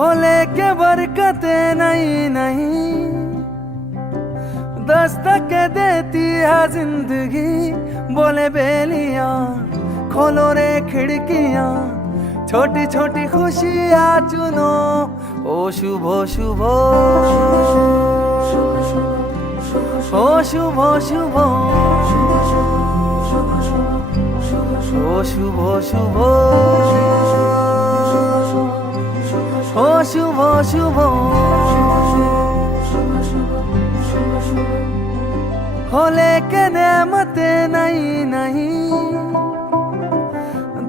होले के बरकतें नहीं नहीं दस्तक देती है जिंदगी। बोले बेलियां खोलो रे खिड़कियां, छोटी छोटी खुशियां चुनो। ओ शुभ शुभ ओ शुभ शुभ ओ शुभ शुभ ओ शुभ शुभ हो लेके नेमतें नहीं नहीं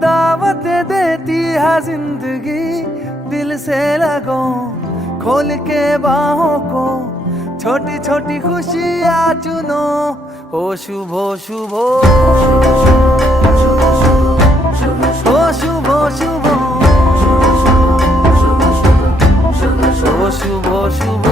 दावत देती है जिंदगी। दिल से लगो खोल के बाहों को, छोटी छोटी खुशियां चुनो। ओ शुभ शुभ ओ शुभ शुभ ओ शुभ शुभ ओ शुभ शुभ।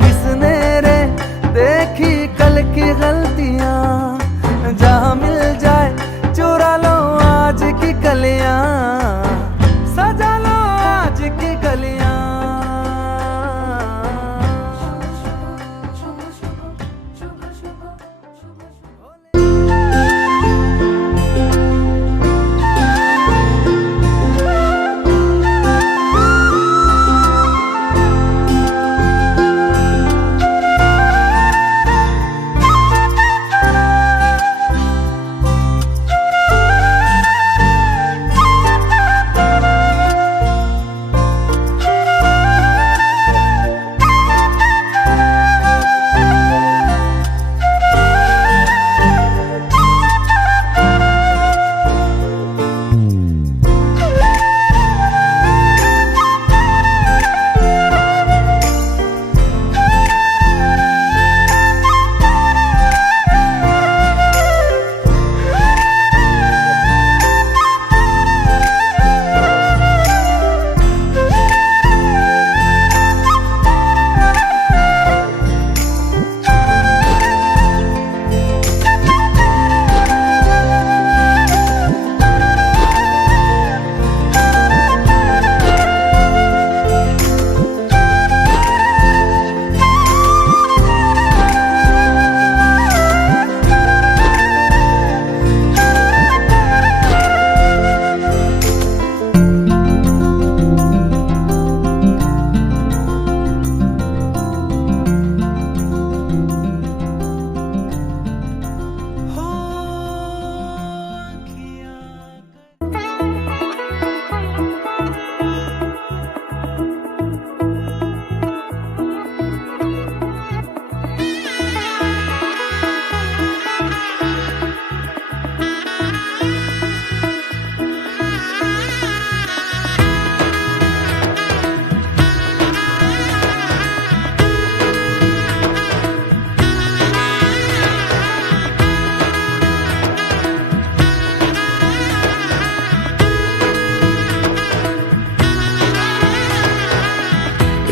किसने रे देखी कल की गलतियां, जहां मिल जाए चुरा लो आज की कलियां, सजा लो आज की गलियां।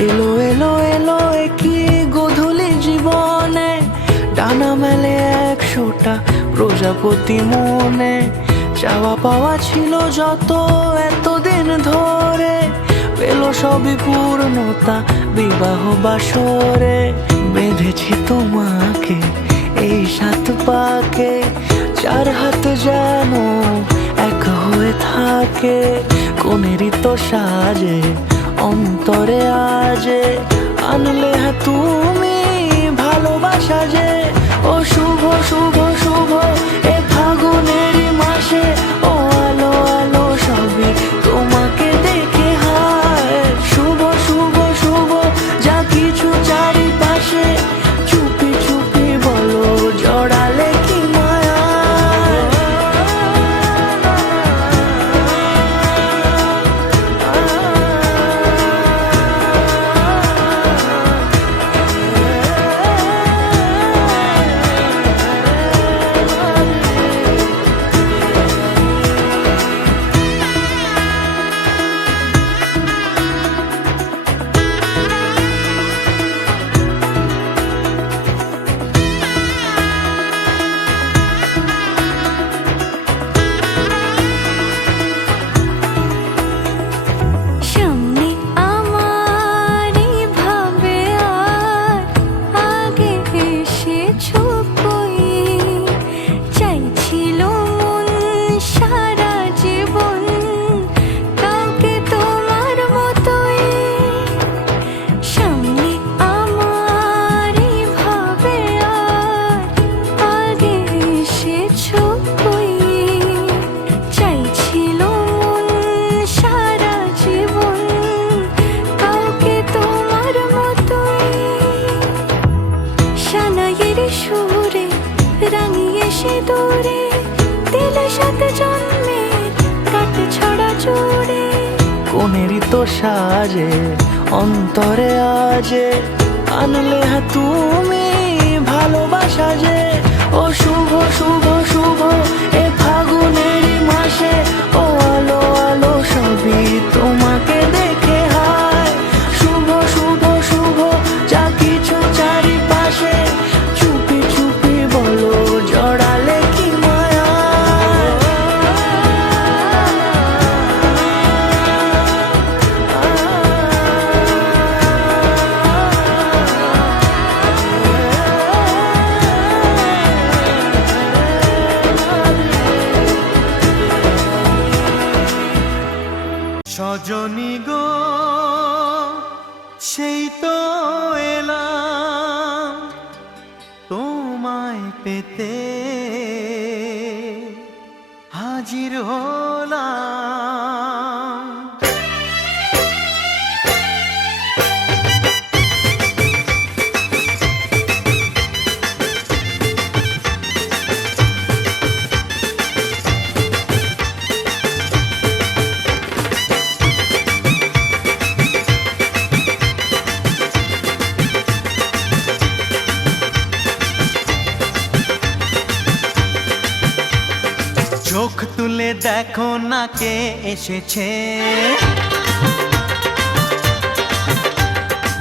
এলো এলো এলো একই গোধূলি জীবনে, ডানা মেলে 100টা প্রজাপতি মনে। চাওয়া পাওয়া ছিল যত এতদিন ধরে, পেল সবই পূর্ণতা বিবাহ বাসরে। বেঁধেছি তোমাকে এই 7 পাকে, 4 হাত যেন এক হয়ে থাকে। কোনেরই তো সাজে অন্তরে আজে, আনলে হ্যাঁ তুমি ভালোবাসা যে। ও শুভ শুভ শুভ এ ফাগুনেরই মাসে, ও আলো আলো সবে তোমাকে দেখে হায়। শুভ শুভ শুভ যা কিছু চারিপাশে, চুপি চুপি বলো জড়ালে কি মায়া। সিঁদুরে দিলের সাথে জন্মের কাট ছড়া জুড়ে। কোনেরই তো সাজে অন্তরে আজে আনলে হ্যাঁ তুমি ভালোবাসা যে। ও শুভ শুভ শুভ এ ফাগুনেরই মাসে, ও আলো আলো সবই তোমাকে দেখে হায়। শুভ শুভ শুভ যা কিছু চারিপাশে, চুপি চুপি বলো জড়ালে কি মায়া। সজনী গো সেই তো এলাম তোমায় পেতে, হাজির হলাম। চোখ তুলে দেখো না কে এসেছে,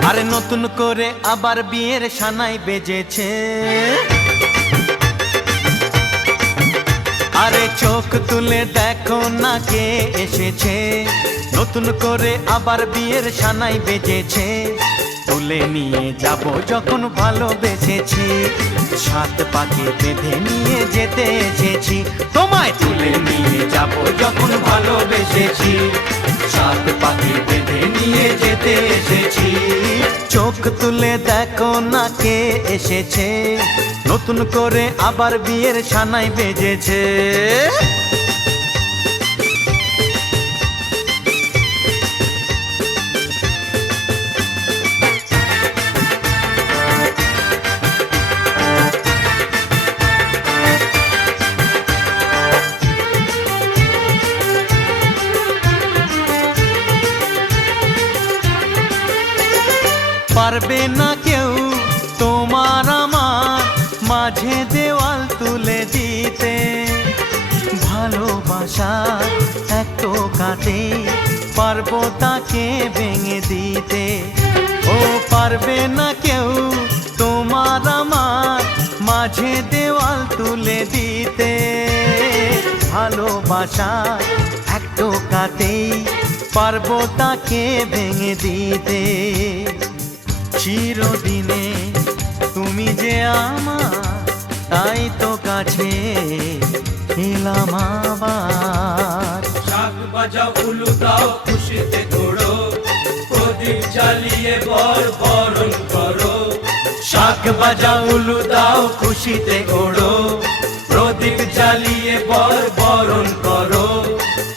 আরে নতুন করে আবার বিয়ের সানাই বেজেছে। আরে চোখ তুলে দেখো না কে এসেছে, নতুন করে আবার বিয়ের সানাই বেজেছে। তুলে নিয়ে যাব যখন ভালোবেসেছি, সাত পাকে বেঁধে নিয়ে যেতে এসেছি। তোমায় তুলে নিয়ে যাব যখন ভালোবেসেছি, সাত পাকে বেঁধে নিয়ে যেতে এসেছি। চোখ তুলে দেখো না কে এসেছে, নতুন করে আবার বিয়ের সানাই বেজেছে। পারবে না কেউ তোমার আমার মাঝে দেওয়াল তুলে দিতে, ভালোবাসা এত কাটে পারবো তাকে ভেঙে দিতে। ও পারবে না কেউ তোমার আমার মাঝে দেওয়াল তুলে দিতে, ভালোবাসা একটু কাটেই পারবো তাকে ভেঙে দিতে। চিরদিনে তুমি যে আমার, তাই তো কাছে এলাম আবার। শাক বাজাও উলু দাও খুশিতে ঘোড়ো, প্রদীপ জ্বালিয়ে বরণ করো। শাক বাজাও উলু দাও খুশিতে ওড়ো, প্রদীপ জ্বালিয়ে বরণ করো।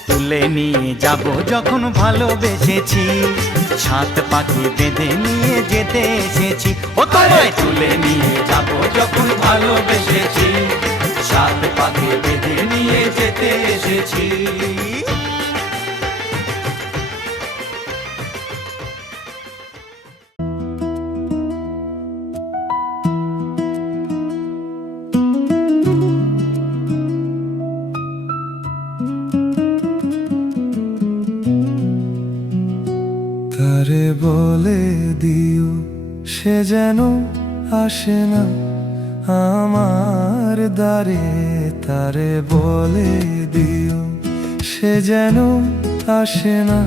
তুলে নিয়ে যাব যখন ভালোবেসেছি, সাত পাখি বেঁধে নিয়ে যেতে এসেছি। ও তোমায় তুলে নিয়ে যাব যখন ভালোবেসেছি, সাত পাখি বেঁধে নিয়ে যেতে এসেছি। তারে বলে দিও সে যেন আসে না আমার দ্বারে, তারে বলে দিও সে যেন আসে না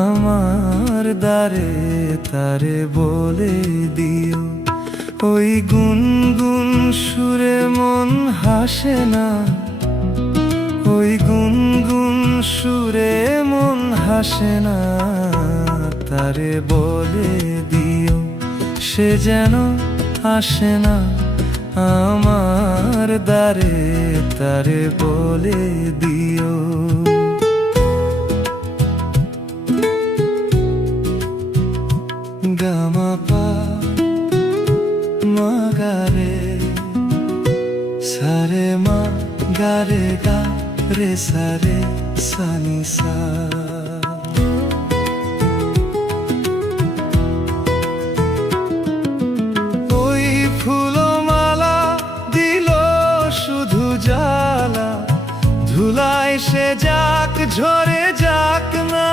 আমার দ্বারে, তারে বলে দিও ওই গুনগুন সুরে মন হাসে না, ওই গুনগুন সুরে মন হাসে না, তারে বলে দিও সে যেন আসে না আমার দ্বারে, তারে বলে দিও। গামা পা মা গা রে সা রে গা রে সা রে সা নি সা। ওই ফুলমালা দিল শুধু জ্বালা, ধুলায় সে যাক ঝরে যাক না।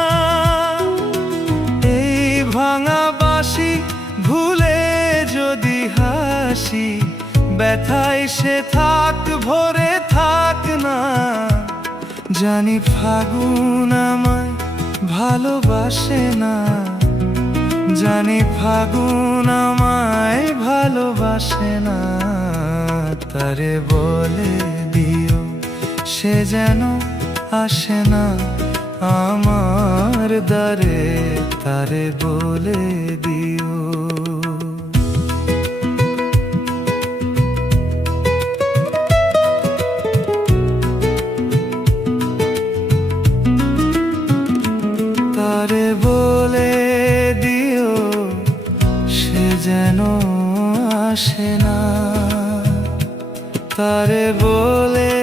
এই ভাঙা বাঁশি ভুলে যদি হাসি, ব্যথায় সে থাক ভরে থাক না। জানি ফাগুন আমায় ভালোবাসে না, জানি ফাগুন আমায় ভালোবাসে না। তারে বলে দিও সে যেন আসে না আমার দ্বারে, তারে বলে দিও। তারে বলে দিও সে যেন আসে না, তারে বলে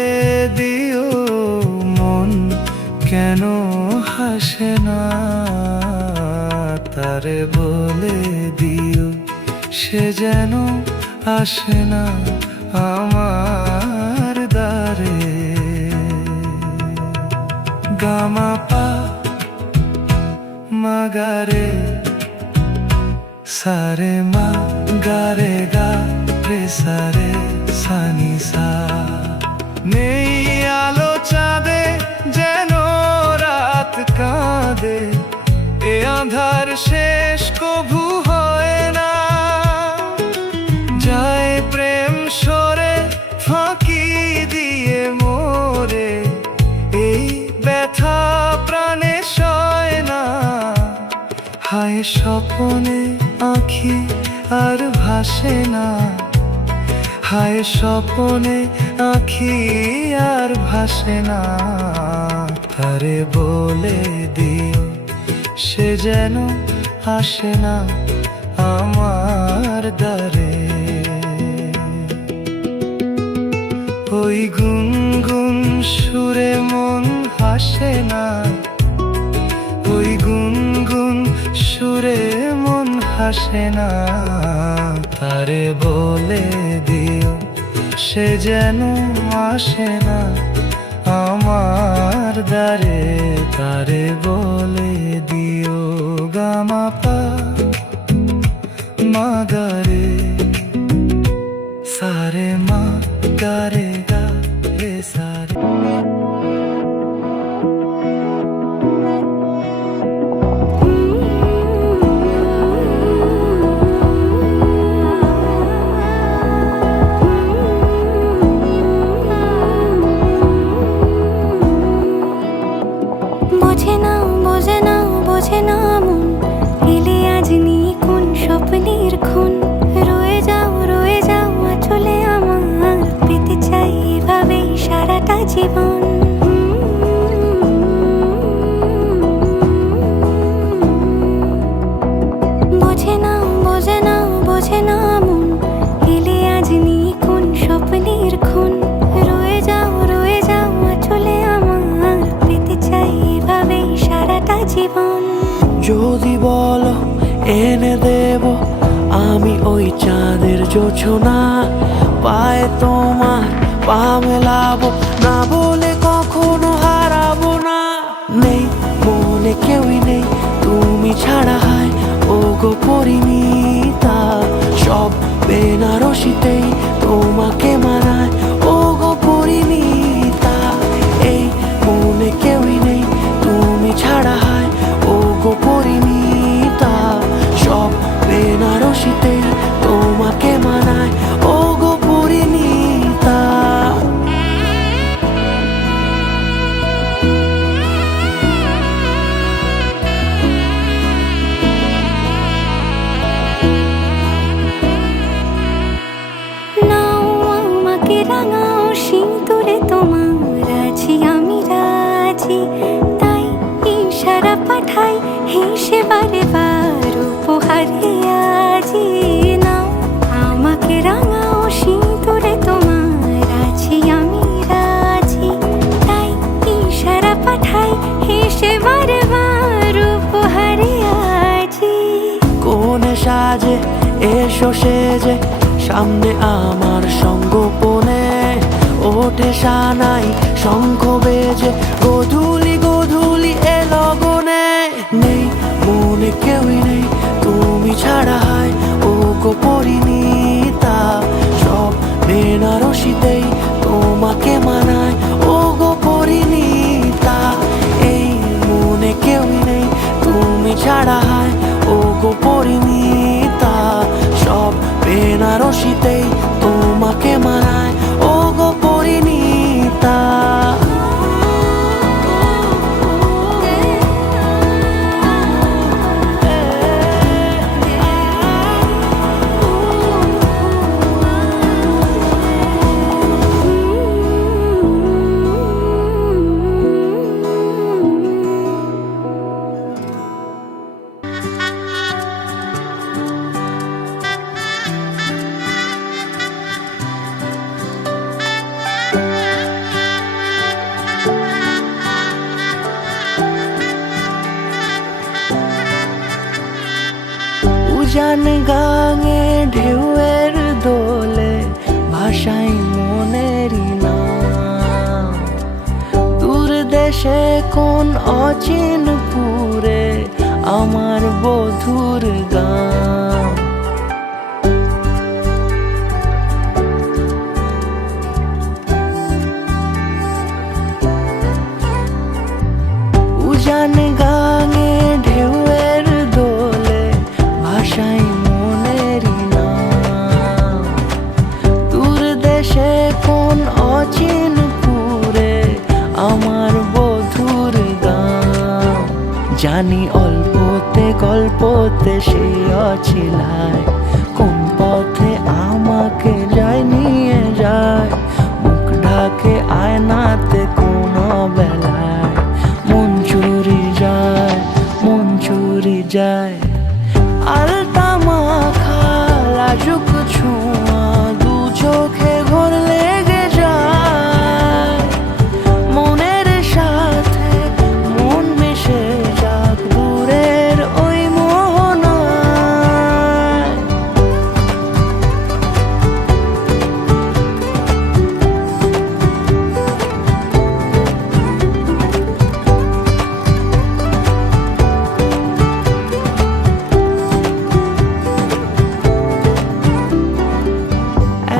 দিও মন কেন হাসে না। তারে বলে দিও সে যেন আসে না আমার দ্বারে। গামা পা মাগারে সারে মা গারে গা রে সারে সানি সা। নেই আলো চাঁদে যেন রাত কাঁদে, এ আঁধার শেষ কভু হয় না। যায় প্রেম সরে ফাঁকি দিয়ে মোরে, এই ব্যথা প্রাণে সয় না। হায় স্বপনে আঁখি আর ভাসে না, হায় স্বপনে আঁখি আর ভাসে না। তারে বলে দিও সে যেন আসে না আমার দ্বারে। ওই গুনগুন সুরে মন হাসে না, ওই গুনগুন সুরে মন হাসে না। তারে বলে দিও সে যেন আসে না আমার দ্বারে, তারে বলে দিও। গামা পা মা গারে সারে মা গারে গা রে সারে। বোঝে না বোঝে না বোঝে না মন, এলে আজ নিয়ে কোন স্বপ্নের খুন। রয়ে যাও চলে আমার, পেতে চাই এভাবেই সারাটা জীবন। বোঝে না বোঝে না বোঝে না মন, এলে আজ নিয়ে কোন স্বপ্নের খুন। রয়ে যাও চলে আমার, পেতে চাই এভাবেই সারাটা জীবন। যদি বলো এনে দেব আমি ওই চাঁদের জোছনা, পায়ে তোমার পা মেলাবো না বলে কখনো হারাবো না। নেই মনে কেউই নেই তুমি ছাড়া, হায় ও গো পরিণীতা। সব বেনারসিতেই তোমাকে মানায় ও গো পরিণীতা। এই মনে কেউই নেই তুমি ছাড়া, হায় ও গো পরিণীতা। সব বেনারসিতেই তোমাকে মানায় ও গো পরিণীতা। নাও আমাকে রাঙাও সিঁদুরে তোমার, আছি আমি রাজি। তাই ইশারা পাঠাই হেসে বারে বার উপহারে আজি। নাও আমাকে রাঙাও সিঁদুরে তোমার, আছি আমি রাজি। সেজে সামনে আমার সঙ্গোপনে ওঠে সানাই শঙ্খ বেজে গধূলি গধূলি এ লগনে নেই মনে কেউই নেই তুমি ছাড়া হয় ও গো পরিণীতা সব বেনারসিতেই তোমাকে মানায় ও গো পরিণীতা এই মনে কেউই নেই তুমি ছাড়া হয় ও গো পরিণীতা সব বেনারসিতেই তোমাকে মানায় ও গো পরিণীতা উজান গাঙে ঢেউয়ের দোলে ভাষাই মনেরই নাম দূর দেশে কোন অচিনপুরে আমার বধুর গান উজান গাঙে ঢেউয়ের দোলে ভাষাই মনেরই নাম দূর দেশে কোন অচিনপুরে আমার বধুর গান জানি অল্পতে গল্পতে সে অছিলায় কোন পথে আমাকে যায় নিয়ে যায় মুখ ঢাকে আয়নাতে কোনো বেলায় মন চুরি যায় মন চুরি যায় আলতা মাখা লাজুক ছোঁয়া দু চোখে ঘোর লেগে যায় মনের সাথে মন মিশে যাক দূরের ওই মোহনায়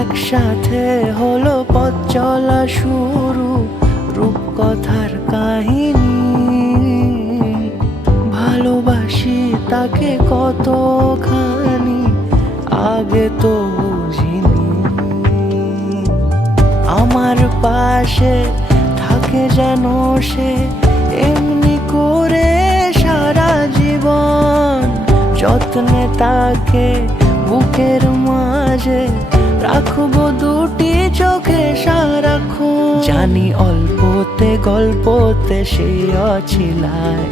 একসাথে হলো পথ চলা শুরু রূপকথার কাহিনী ভালোবাসি তাকে কতখানি আগে তো বুঝিনি আমার পাশে থাকে যেন সে এমনি করে সারা জীবন যত্নে তাকে বুকের মাঝে রাখবো দুটি চোখে সারাক্ষণ জানি অল্পতে গল্পতে সে অছিলায়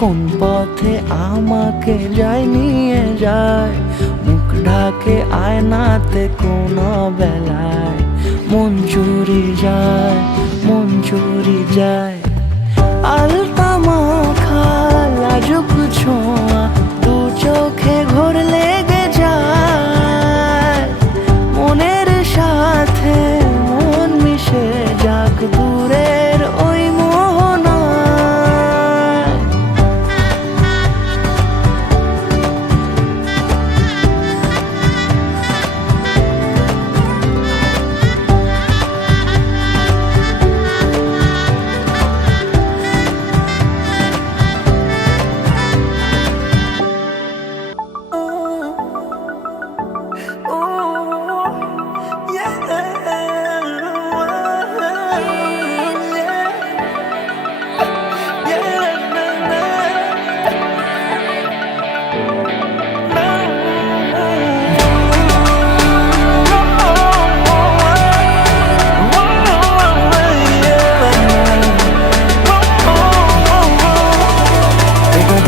কোন পথে আমাকে যায় নিয়ে যায় মুখ ঢাকে আয়নাতে কোনো বেলায় মন চুরি যায় মন চুরি যায় আলতা মাখা লাজুক ছোঁয়া দু চোখে ঘোর লেগে যায় মনের সাথে মন মিশে যাক দূরের ওই মোহনায়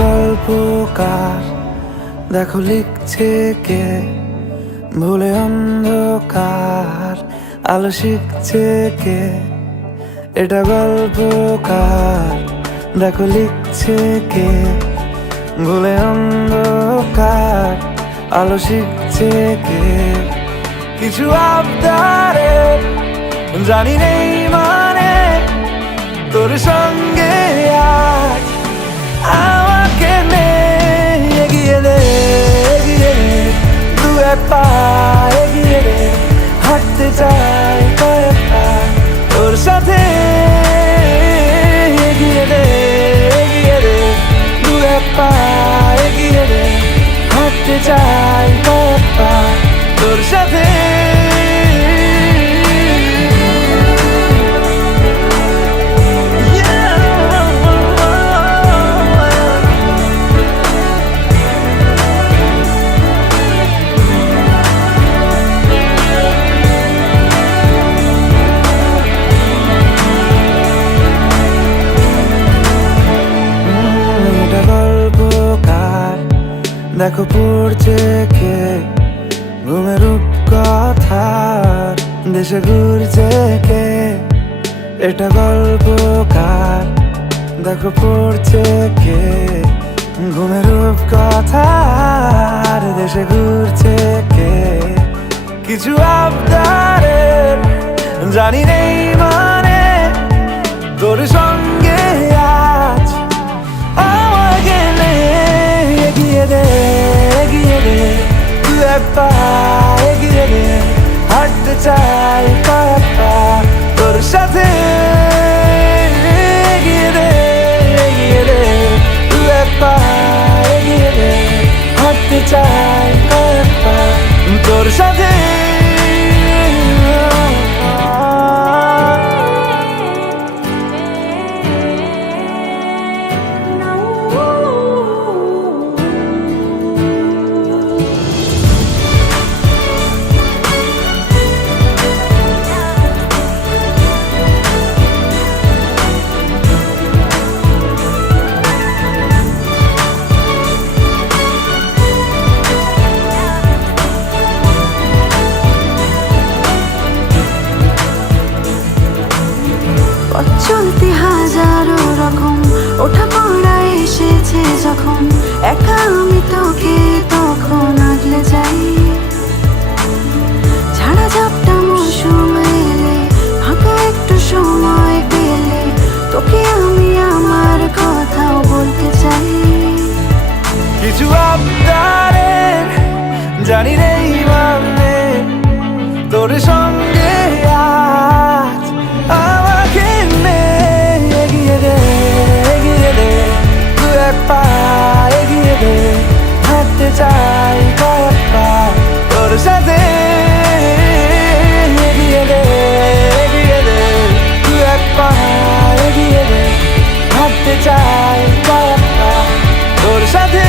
গল্পকার দেখো লিখছে কে ভুলে অন্ধকার আলো শিখছে কে এটা গল্পকার দেখো লিখছে কে ভুলে অন্ধকার আলো শিখছে চেকে কিছু আবদারে জানি নেই মানে তোর সঙ্গে আজ আমাকে নে এগিয়ে দে দু এক পা এগিয়ে দে হাঁটতে চাই কয়েক পা তোর সাথে এগিয়ে দে দু এক পা এগিয়ে দে হাঁটতে চাই কয়েক পা তোর সাথে দেখো পড়ছে কে ঘুমের রূপকথা দেশে ঘুরছে কে এটা গল্পকার দেখো পড়ছে কে ঘুমের রূপকথা দেশে ঘুরছে কে কিছু আবদারের জানি নেই মানে তোর সঙ্গে আজ আমাকে নে এগিয়ে দে দু এক পা এগিয়ে দে হাঁটতে চাই কয়েক পা তোর সাথে এগিয়ে দে দু এক পা এগিয়ে দে হাঁটতে চাই কয়েক পা তোর সাথে চলতে হাজারো রকম ওঠা পড়া এসেছে যখন একা আমি তোকে তখন আগলে যাই ঝাড়া ঝাপটা মৌসুম এলে ফাঁকা একটু সময় পেলে তোকে আমি আমার কথাও বলতে চাই কিছু আবদারের জানি নেই মানে তোর সঙ্গে আজ আমাকে নে এগিয়ে দে দু এক পা এগিয়ে দে হাঁটতে চাই কয়েক পা তোর সাথে এগিয়ে দে দু এক পা এগিয়ে দে হাঁটতে চাই কয়েক পা তোর সাথে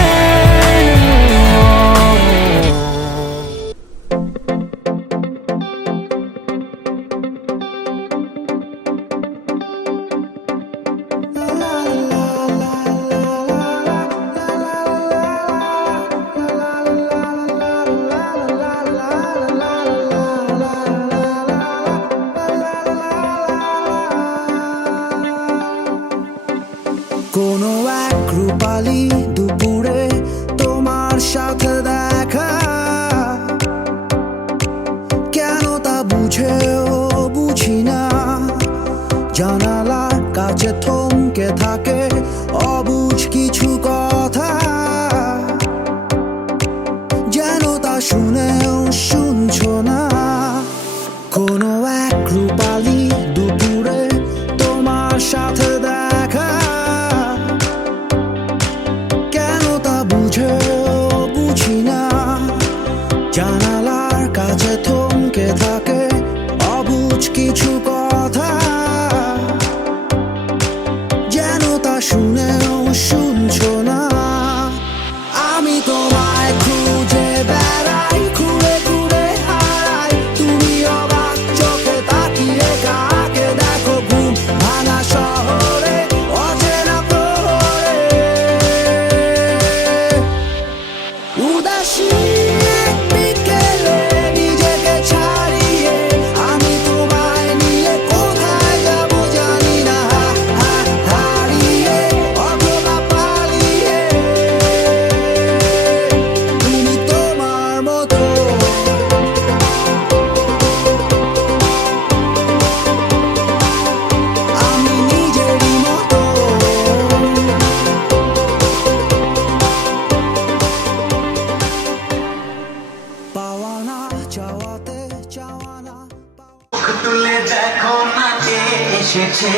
তুলে দেখো না কে এসেছে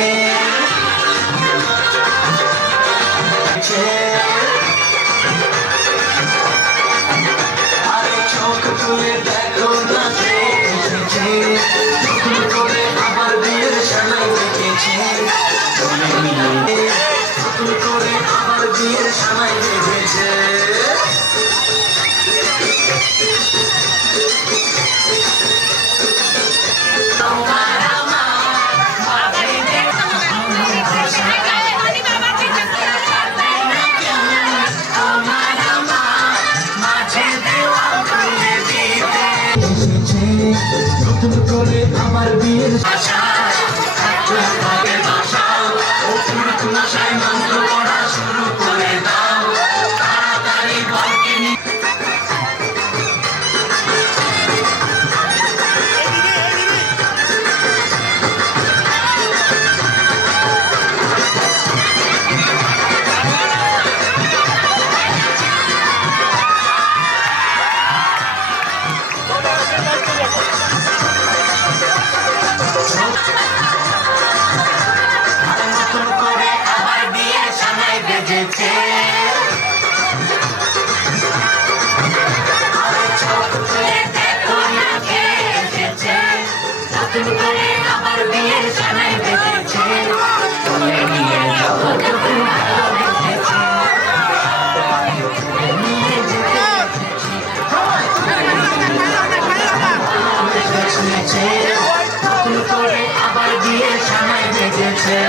আরে চোখ তুলে দেখো না কে এসেছে নতুন করে আবার বিয়ের সানাই দেখেছে নতুন করে আবার বিয়ের সানাই দেখেছে নতুন করে আমার বিয়ের আশা আশায় মন্ত্র পড়া শুরু করে দাও তাড়াতাড়ি বরকে নিয়ে নতুন করে আবার বিয়ের সময় বেজেছে আরে চোখ তুলে দেখো না কে এসেছে নতুন করে আবার বিয়ের সময় বেজেছে তুলে নিয়ে যাও নতুন ভালোবেসেছে নিয়ে যেতে এসেছে নতুন করে আবার বিয়ের সময় বেজেছে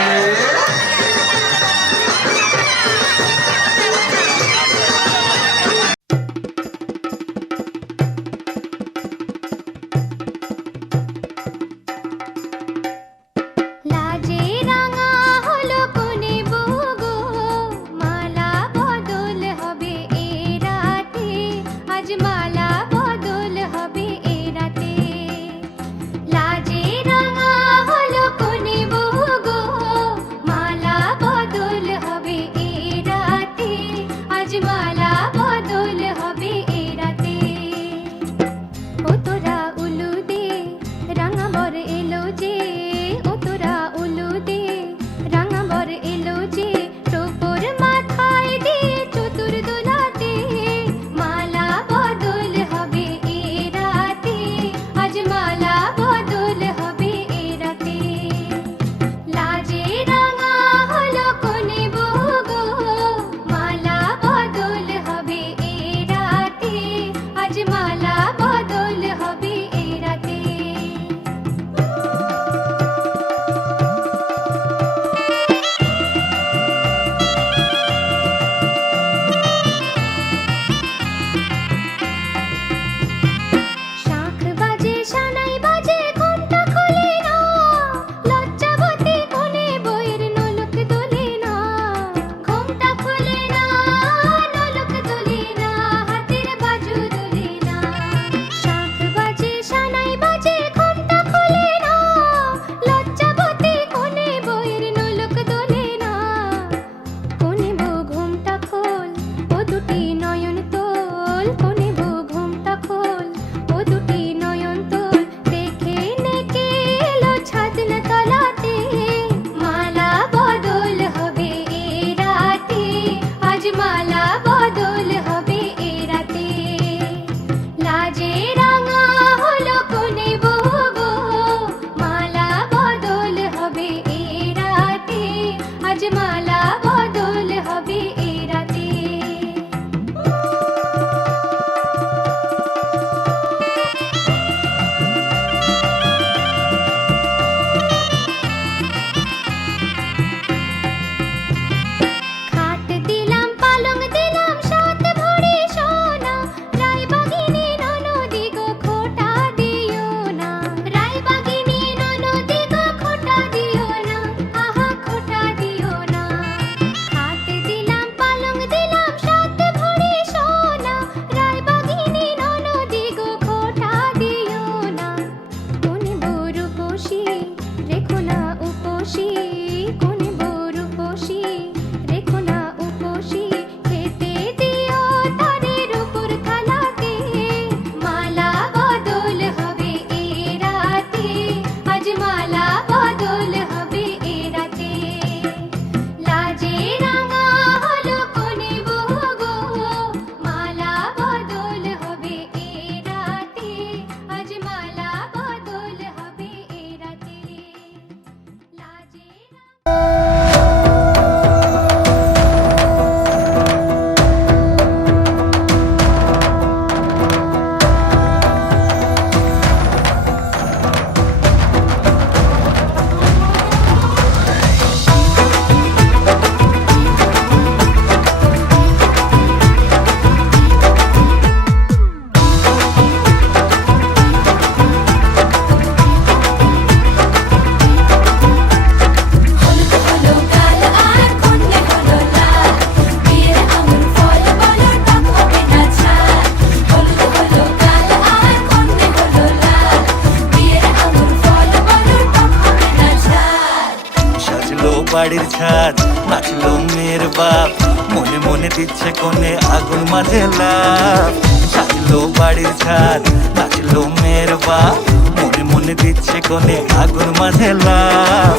বাড়ির ছাদ, নাচলো মেয়ের বাপ, মনে মনে দিচ্ছে কোণে আগুন মাঝে লাভ। সাজলো বাড়ির ছাদ, নাচলো মেয়ের বাপ, মনে মনে দিচ্ছে কোণে আগুন মাঝে লাভ।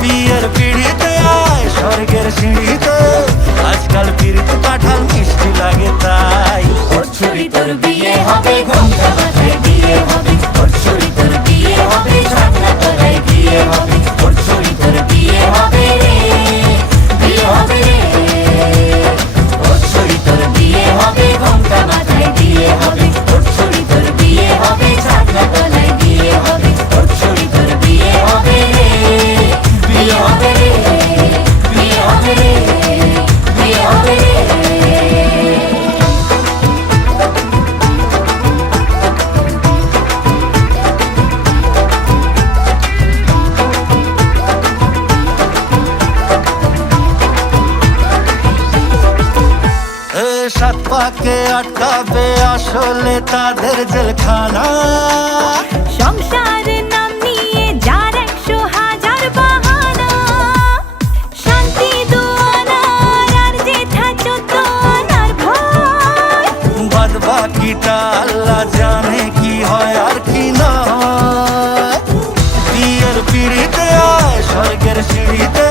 বিয়ের পিড়িতে আয় স্বর্গের সিঁড়িতে, আজকাল পিড়িতে কাঁঠাল মিষ্টি লাগে তাই। ওর ছুরি তোর বিয়ে হবে, ঘোমটা মাথায় দিয়ে হবে। ওর ছুরি তোর বিয়ে হবে, ছাগনা তলায় দিয়ে হবে। ওর ছুরি তোর বিয়ে হবে রে, বিয়ে হবে রে। ওর ছুরি তোর বিয়ে হবে, ঘোমটা মাথায় দিয়ে হবে। ওর ছুরি তোর বিয়ে হবে, ছাগনা তলায় দিয়ে হবে। ওর ছুরি তোর বিয়ে হবে রে, বিয়ে হবে রে, বিয়ে হবে রে, বিয়ে হবে রে। সাত পাকে আটকাবে আসলে তাদের জেলখানা। সংসার নাম নিয়ে যার 100,000 বাহানা, শান্তি দুয়ানার আর যেথা 14 আনার ভয়। বাদ বাকিটা আল্লাহ জানে কি হয় আর কি না হয়। বিয়ের পিড়িতে আয় স্বর্গের সিঁড়িতে,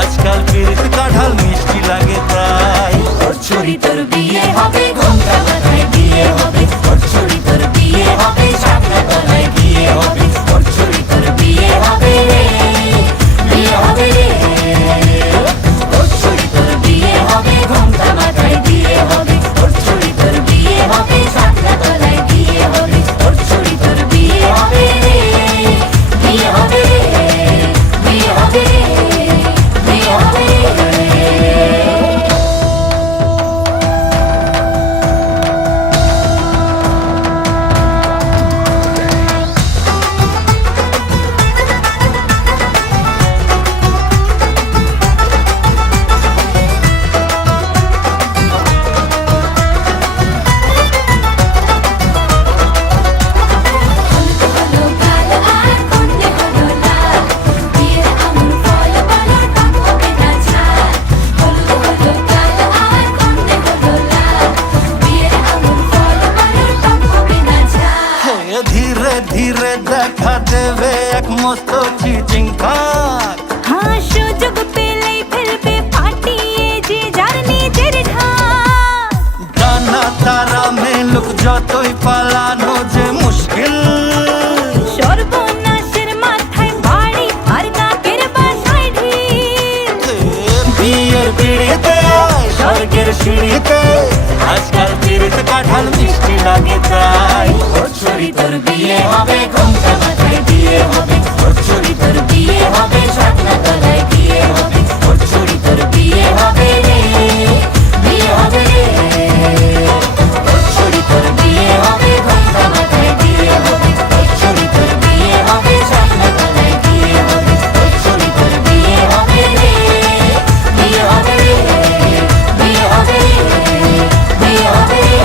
আজকাল পিড়িতে কাঁঠাল মিষ্টি লাগে তাই। ওর ছুরি তোর বিয়ে হবে, ঘোমটা মাথায় দিয়ে হবে। ওর ছুরি তোর বিয়ে হবে, ছাগনা তলায় দিয়ে হবে। ওর ছুরি তোর বিয়ে হবে রে, বিয়ে হবে রে। ওর ছুরি তোর বিয়ে হবে, ঘোমটা মাথায় দিয়ে হবে। ওর ছুরি তোর বিয়ে হবে, ছাগনা তলায় দিয়ে হবে। ওর ছুরি তোর বিয়ে হবে রে, বিয়ে হবে রে, বিয়ে হবে রে, বিয়ে হবে রে। হলো কাল আর কন্যে হলো লাল, বিয়ের আঙুর ফল বলো টক হবে না ঝাল। হলো কাল আর কন্যে হলো লাল, বিয়ের আঙুর ফল বলো টক হবে না ঝাল। হে ধীরে ধীরে দেখা দেবে এক মস্ত চিচিং খাক। হ্যাঁ, সুযোগ পেলেই ফেলবে পাঠিয়ে যে যার নিজের ঢাক। ডানা তারা মেলুক যতই পালানো যে মুশকিল। সর্বনাশের মাথায় বাড়ি আর নাকের বাসায় ঢিল। বিয়ের পিড়িতে আয় স্বর্গের সিঁড়িতে, আজকাল পিড়িতে কাঁঠাল মিষ্টি লাগে তাই। ওর ছুরি তোর বিয়ে হবে, ঘোমটা মাথায় দিয়ে হবে। ওর ছুরি তোর বিয়ে হবে, ছাগনা তলায় দিয়ে হবে। ওর ছুরি তোর বিয়ে হবে রে, বিয়ে হবে রে। ওর ছুরি তোর বিয়ে হবে, ঘোমটা মাথায় দিয়ে হবে। ওর ছুরি তোর বিয়ে হবে, ছাগনা তলায় দিয়ে হবে। ওর ছুরি তোর বিয়ে হবে রে, বিয়ে হবে রে, বিয়ে হবে রে, বিয়ে হবে রে।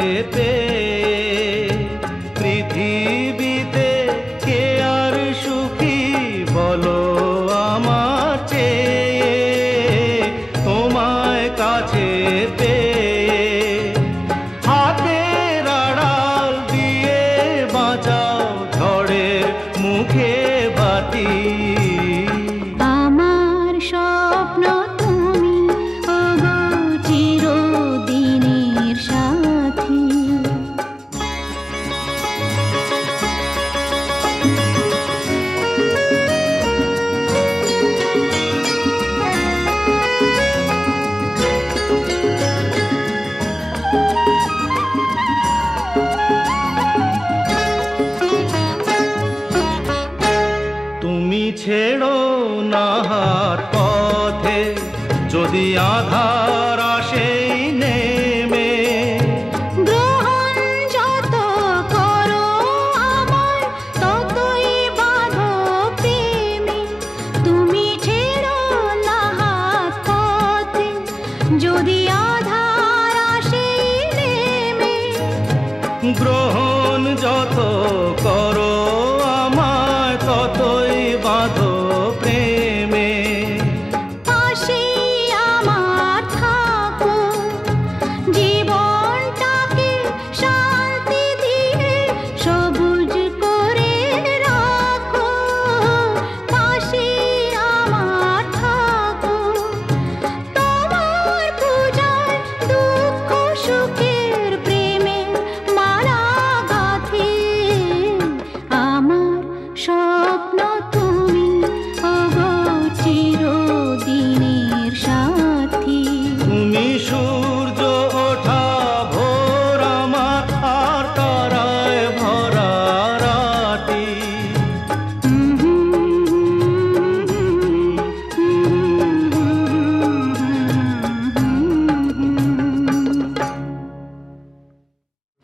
পেয়ে পৃথিবীতে কে আর সুখী বলো আমার চেয়ে তোমায় কাছে পেয়ে হাতের আড়াল দিয়ে বাঁচাও ঝড়ের মুখে বাতি আমার স্বপ্ন তুমি ওগো চিরদিনের সাথী তুমি ছেড়ো না হাত পথে যদি আধার আসে নেমে গ্রহণ যত করো আমায় ততই বাঁধো প্রেমে তুমি ছেড়ো না হাত পথে যদি আধার আসে নেমে গ্রহণ যত করো আমায় ততই বাঁধো প্রেমে পাশে আমার থাকো জীবনটাকে শান্তি দিয়ে সবুজ করে রাখো পাশে আমার থাকো তোমার পূজায় দুঃখ সুখের প্রেমের মালা গাঁথি আমার স্বপ্ন তুমি ওগো চিরদিনের সাথী তুমি সূর্য ওঠা ভোর আমার আর তারায় ভরা রাতি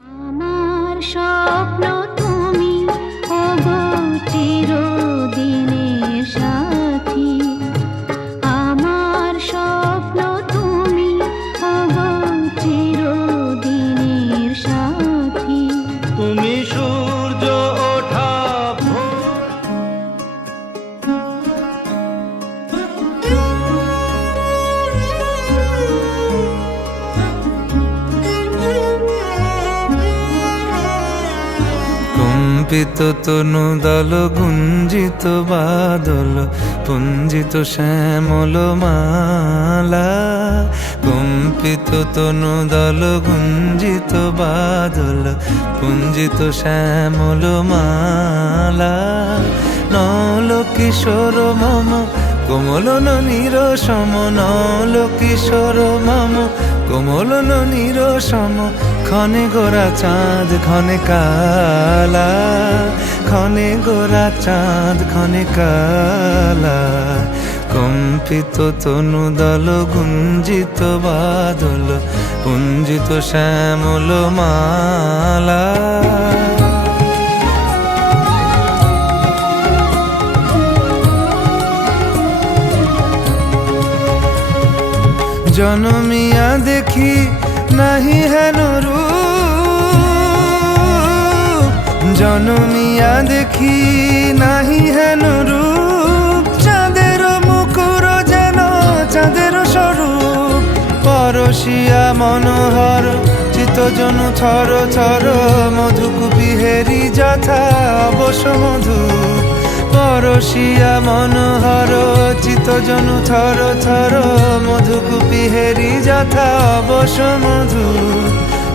আমার স্বপ্ন তুমি ওগো চিরদিনের সাথী আমার স্বপ্ন তুমি ওগো চিরদিনের সাথী তুমি সূর্য ওঠা ভোর কম্পিত তনু দল গুঞ্জিত বাদল পুঞ্জিত শ্যামল মালা কম্পিত তনু দল গুঞ্জিত বাদল পুঞ্জিত শ্যামল মালা নল কিশোর মম কোমলন নিরসম নল কিশোর মম কোমলন নিরসম ক্ষণে গোরা চাঁদ ক্ষণে কালা ক্ষণে গোরা চাঁদ ক্ষণে কালা কম্পিত তনু দল গুঞ্জিত বাদল পুঞ্জিত শ্যামল মালা জনমিয়া দেখি নাহি হেন রূপ জনমিয়া দেখি নাহি হেন রূপ চাঁদের মুকুর যেন চাঁদের স্বরূপ পরশিয়া মনোহর চিত্তজনু থর থর মধুকুপি হেরি যথা অবশ মধু পরশিয়া মনোহর চিত্তজনু থর থর মধুকুপি হেরি যথা অবশ মধু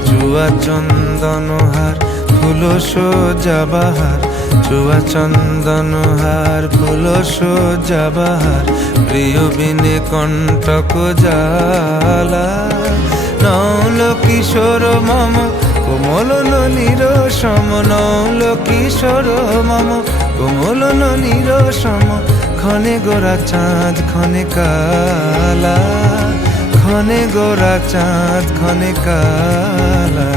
চুয়া চন্দনহার ফুল সজ্জা বাহার চুয়া চন্দনহার ফুল সজ্জা বাহার প্রিয় বিনে কণ্টক জালা নৌল কিশোর মম কোমলন নিরসম নৌল কিশোর মম কোমলন নিরসম ক্ষণে গোরা চাঁদ ক্ষণে কালা ক্ষণে গোরা চাঁদ ক্ষণে কালা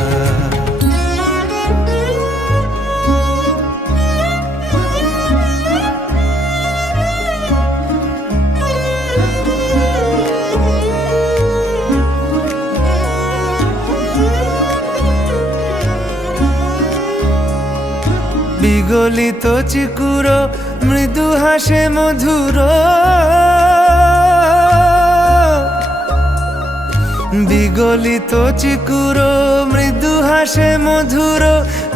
বিগলিত চিকুর মৃদু হাসে মধুর, বিগলিত চিকুর মৃদু হাসে মধুর,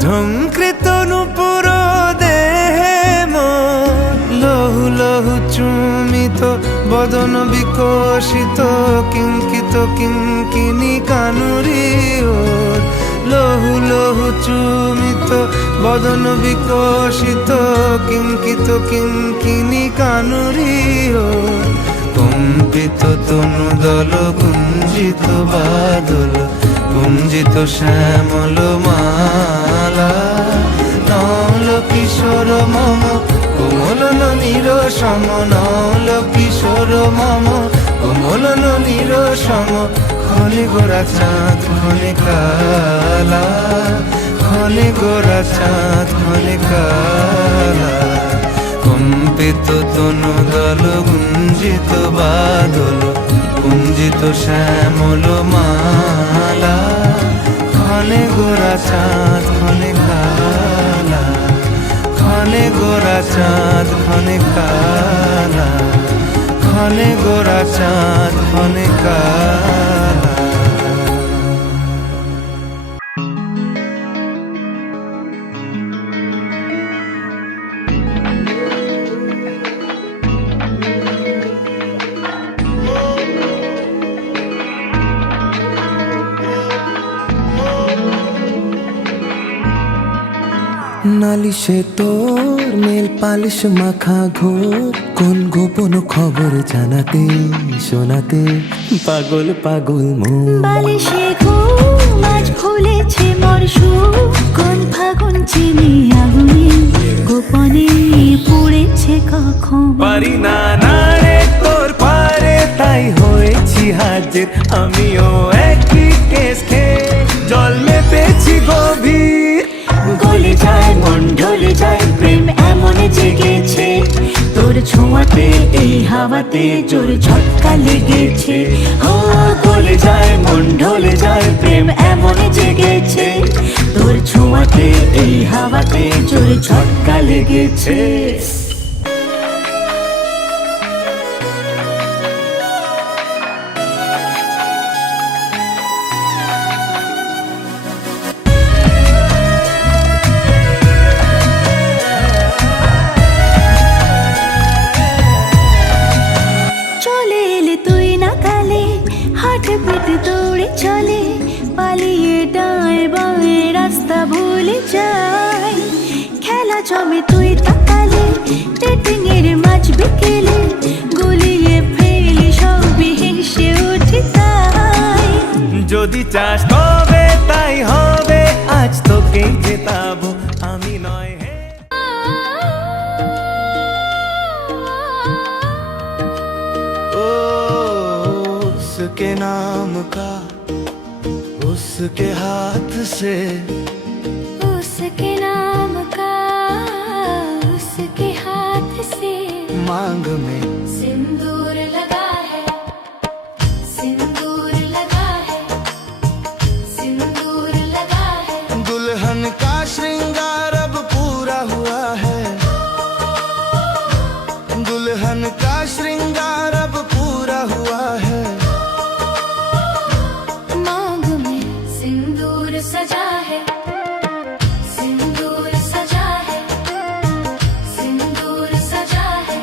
ঝঙ্কৃত নূপুর দেহে মন। লহু লহু চুমিত বদন বিকশিত, কিঙ্কিত কিঙ্কিনি কানুরি ওর। লহু লহু চুমিত বদন বিকশিত, কিঙ্কিত কিঙ্কিনি কানুরি ওর। কম্পিত তনু দল গুঞ্জিত বাদল, গুঞ্জিত শ্যামল মালা। নল কিশোর মম কোমল ননীর সম, নল কিশোর মম কোমল ননীর সম। ক্ষণে গোরা চাঁদ ক্ষণে কালা, ক্ষণে গোরা চাঁদ ক্ষণে কালা। কম্পিত তনু দল গুঞ্জিত বাদল, গুঞ্জিত শ্যামল মালা। ক্ষণে গোরা চাঁদ ক্ষণে কালা, ক্ষণে গোরা চাঁদ ক্ষণে কালা, ক্ষণে গোরা চাঁদ ক্ষণে কালা। নালিশে তোর নেল পালিশ মাখা ঘোর, কোন গোপন খবর জানাতে শোনাতে পাগল পাগল মন। বালিশে ঘুম আজ খুলেছে মোর সুখ, কোন ফাগুন চিনি আগুনে গোপনে পুড়েছে কখন। পারি না না রে তোর পারে, তাই হয়েছি হাজির আমিও একই কেস খেয়ে, জল মেপেছি গভীর। গলে যায় মন ঢলে যায়, প্রেম এমন জেগেছে তোর ছোঁয়াতে, এই হাওয়াতে জোর ঝটকা লেগেছে। ও গলে যায় মন ঢলে যায়, প্রেম এমন জেগেছে তোর ছোঁয়াতে, এই হাওয়াতে জোর ঝটকা লেগেছে। চলে এলে তুই না কালে, হাটে পিটে দৌড়ে চলে, পালিয়ে ডায় বাঁয়ে রাস্তা ভুলে যায়। খেলা জমে তুই তাকালে, ডেটিং এর মাঝ বিকেলে, গুলিয়ে ফেলি সবই হেসে উঠি তাই। যদি চাস তবে তাই হবে, আজ তোকেই জেতাবো আমি নয় হে। ओ उसके नाम का उसके हाथ से, उसके नाम का उसके हाथ से मांग में सिंदूर लगा है, सिंदूर लगा है, सिंदूर लगा है। दुल्हन का श्रृंगार अब पूरा हुआ है, दुल्हन का श्रृंगार अब पूरा हुआ है। मांग में सिंदूर सजा है, सिंदूर सजा है, सिंदूर सजा है।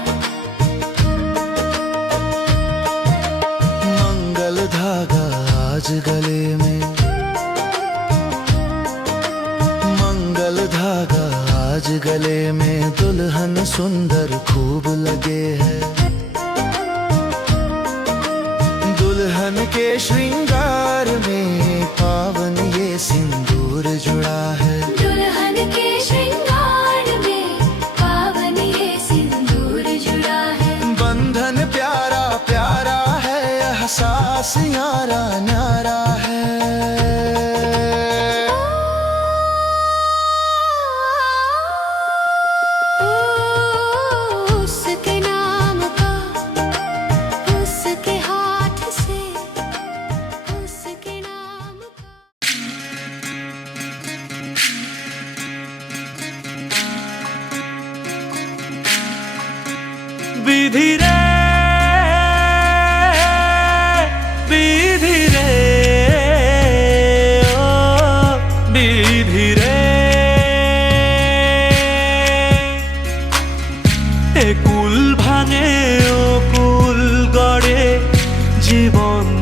मंगल धागा आज गले में, मंगल धागा आज गले में, दुल्हन सुंदर खूब लगे है। दुल्हन के श्रृंगार में पावन ये सिंदूर जुड़ा है। दुल्हन के श्रृंगार में पावन ये सिंदूर जुड़ा है। बंधन प्यारा प्यारा है, एहसास न्यारा न्यारा है। उसके नाम का उसके हाथ से, उसके नाम का।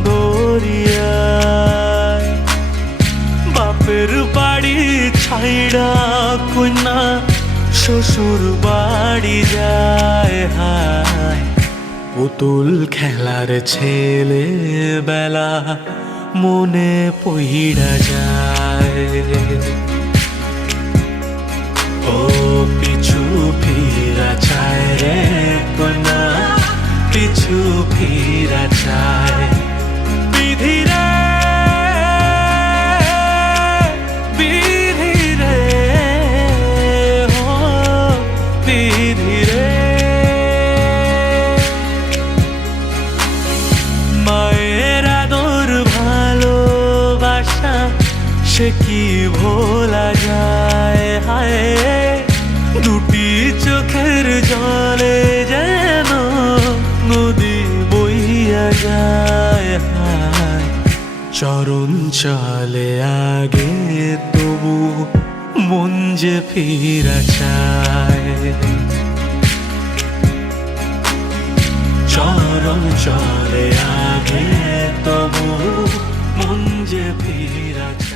দরিয়ায় বাপের বাড়ি ছাইড়া কন্যা শ্বশুর বাড়ি যায় হায় পুতুল খেলার ছেলে বেলা মনে পইড়া যায় ও পিছু ফিরা চায় রে কন্যা পিছু ফিরা চায় বিধি রে বিধি রে ও বিধি রে মায়ের আদর ভালোবাসা সে কি ভোলা যায় হায় দুটি চোখের জলে যেন নদী বইয়া যায় হায় চরণ চলে আগে তবু মন যে ফিরা চায় চরণ চলে আগে তবু মন যে ফিরা চায়